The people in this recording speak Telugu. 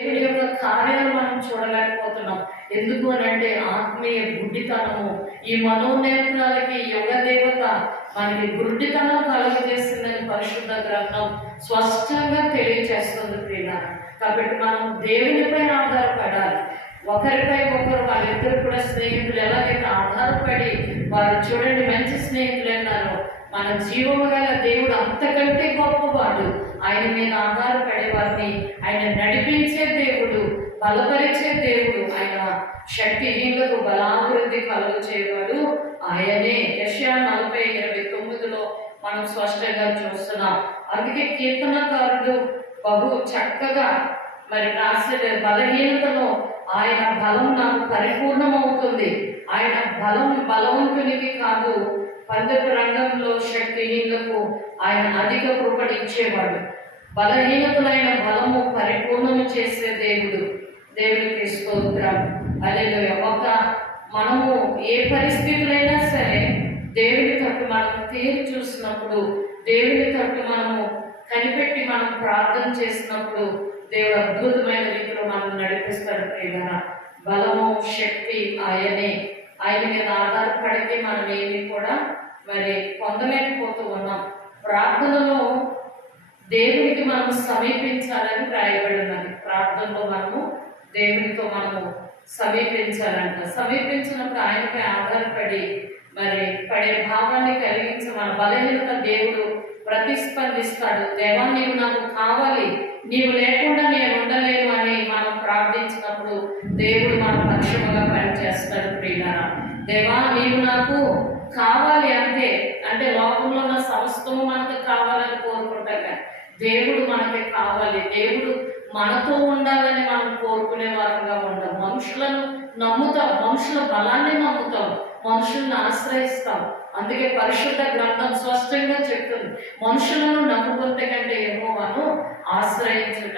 దేవుని యొక్క కార్యాలు మనం చూడలేకపోతున్నాం. ఎందుకు అనంటే ఆత్మీయ గుడ్డితనము. ఈ మనోనేత్రాలకి యుగ దేవత మనకి గుడ్డితనం కలుగజేసిందని పరిశుద్ధ గ్రంథం స్పష్టంగా తెలియజేస్తుంది ప్రియులారా. కాబట్టి మనం దేవునిపై ఆధారపడాలి. ఒకరిపై ఒకరు వాళ్ళిద్దరు కూడా స్నేహితులు ఎలాగైతే ఆధారపడి వారు చూడండి మంచి స్నేహితులు అన్నారు. మన జీవము గల దేవుడు అంతకంటే గొప్పవాడు. ఆయన మీద ఆధారపడే వారిని ఆయన నడిపించే దేవుడు, బలపరిచే దేవుడు. ఆయన శక్తిహీనులకు బలాభివృద్ధి కలుగు చేయవాడు ఆయనే. యెషయా 40:29లో మనం స్పష్టంగా చూస్తున్నాం. అందుకే కీర్తనకారుడు బహు చక్కగా రాసే బలహీనతలో ఆయన బలం నాకు పరిపూర్ణమవుతుంది. ఆయన బలవంతునికి కాదు, పందెపు రంగంలో శక్తిహీనులకు ఆయన అధిక కృపణిచ్చేవాడు. బలహీనతలైన బలము పరిపూర్ణము చేసే దేవుడు. దేవునికి స్తోత్రం. హల్లెలూయా. మనము ఏ పరిస్థితులైనా సరే దేవుని తట్టు మనం తీరు చూసినప్పుడు, దేవుని తట్టు మనము కనిపెట్టి మనం ప్రార్థన చేసినప్పుడు దేవుడు అద్భుతమైన రీతిలో మనం నడిపిస్తాడు ప్రియులారా. బలము శక్తి ఆయనే. ఆయన మీద ఆధారపడితే మనం ఏమి కూడా పొందలేకపోతూ ఉన్నాం. ప్రార్థనలో దేవునికి మనం సమీపించాలని రాయబడి ఉన్నది. ప్రార్థనలో మనము దేవునితో మనము సమీపించాలంట. సమీపించినప్పుడు ఆయనపై ఆధారపడి పడే భావాన్ని కలిగించి మన బలహీనత దేవుడు ప్రతిస్పందిస్తాడు. దేవా నీవు నాకు కావాలి, నీవు లేకుండా నేను ఉండలేను అని మనం ప్రార్థించినప్పుడు దేవుడు మన పక్షముగా పనిచేస్తాడు ప్రియులారా. దేవా నీవు నాకు కావాలి అంతే. అంటే లోకంలో ఉన్న సమస్తము మనకు కావాలని కోరుకుంటాం, దేవుడు మనకి కావాలి. దేవుడు మనతో ఉండాలని మనం కోరుకునే వారంగా ఉంటాం. మనుషులను నమ్ముతాం, మనుషుల బలాన్ని నమ్ముతాం, మనుషులను ఆశ్రయిస్తాం. అందుకే పరిశుద్ధ గ్రంథం స్పష్టంగా చెప్తుంది, మనుషులను నమ్ముకుంటే కంటే యెహోవాను ఆశ్రయించుట